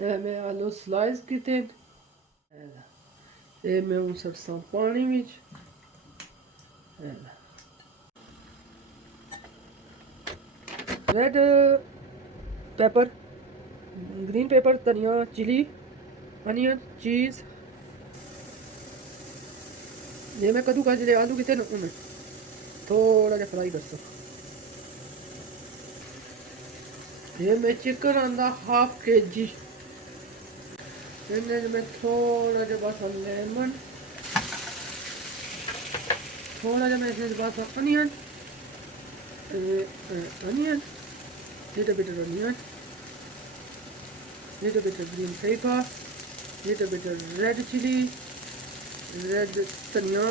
ਇਹ ਮੈਂ ਆਲੂ ਸਲਾਈਸ ਕੀਤੇ ਇਹ ਮੈਂ ਉਹ ਸਰਸੋਂ ਪਾਣੀ ਵਿੱਚ रेड पेपर, ग्रीन पेपर, धनिया, चिली, अनियन, चीज़। ये मैं कद्दू का जो आलू कितने ना उन्हें थोड़ा जा फ्राई कर सकता। ये मैं चिकन आंदा हाफ kg, इन्हें मैं थोड़ा जा बस लेमन, थोड़ा जा मैं इसमें बस onion, onion, little bit of onion, little bit of green pepper, little bit of red chili, red dhania,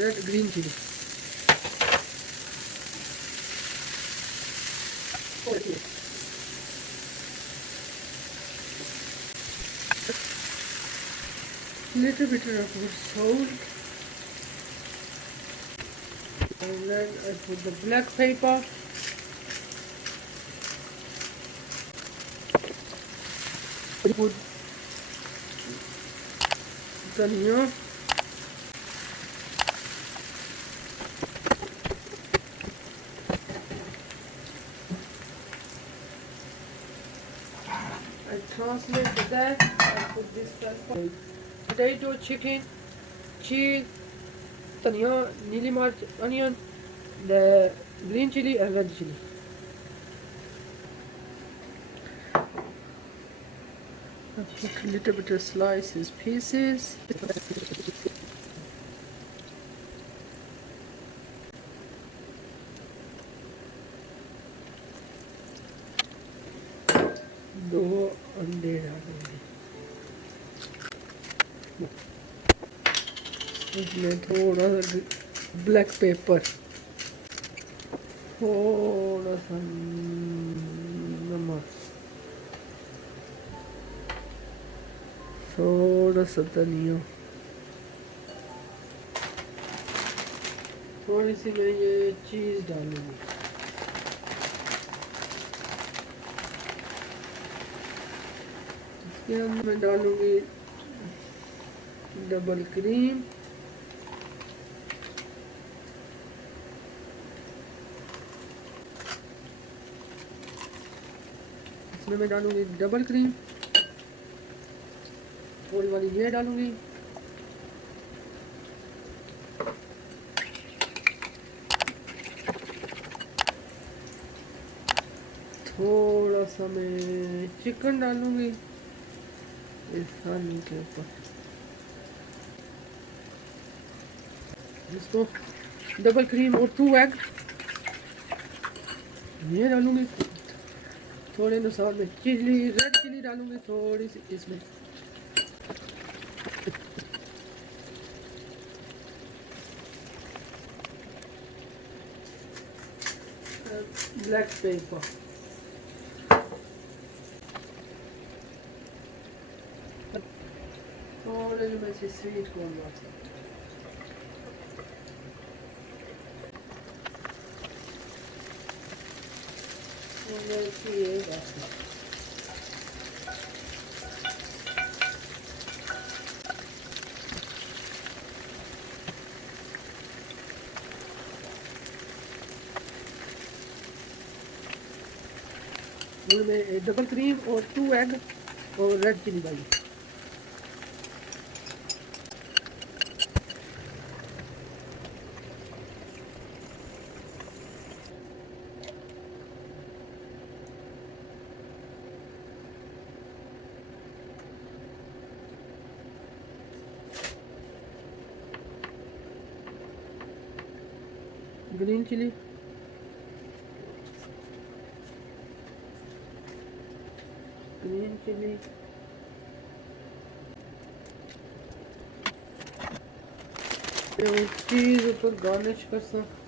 red green chili. Little bit of salt. And then I put the black pepper, put dhania, I translate that, I put this pepper, potato, chicken, cheese, धनिया, नीली मिर्च, onion, the green chili and red chili. I put a little bit of slices, pieces. दो अंडे डालेंगे इसमें, थोड़ा सा black pepper, थोड़ा सा नमक, थोड़ा सा धनिया, थोड़ी सी मैं ये चीज़ डालूंगी। इसके अंदर मैं डालूंगी डबल क्रीम, इसमें मैं डालूंगी डबल क्रीम, थोड़ी वाली ये डालूंगी, थोड़ा सा मैं चिकन डालूंगी इस आलू के ऊपर, इसको डबल क्रीम और 2 एग ये डालूंगी, थोड़े अनुसार में चिली, रेड चिली डालूंगी थोड़ी सी इसमें, ब्लैक पेपर, थोड़े में से स्वीट कॉर्न डाल सकते हैं। में डबल क्रीम और 2 एग और रेड चिली डाली, ग्रीन चिली, ग्रीन चिली, चीज़ ऊपर गार्निश कर सकते।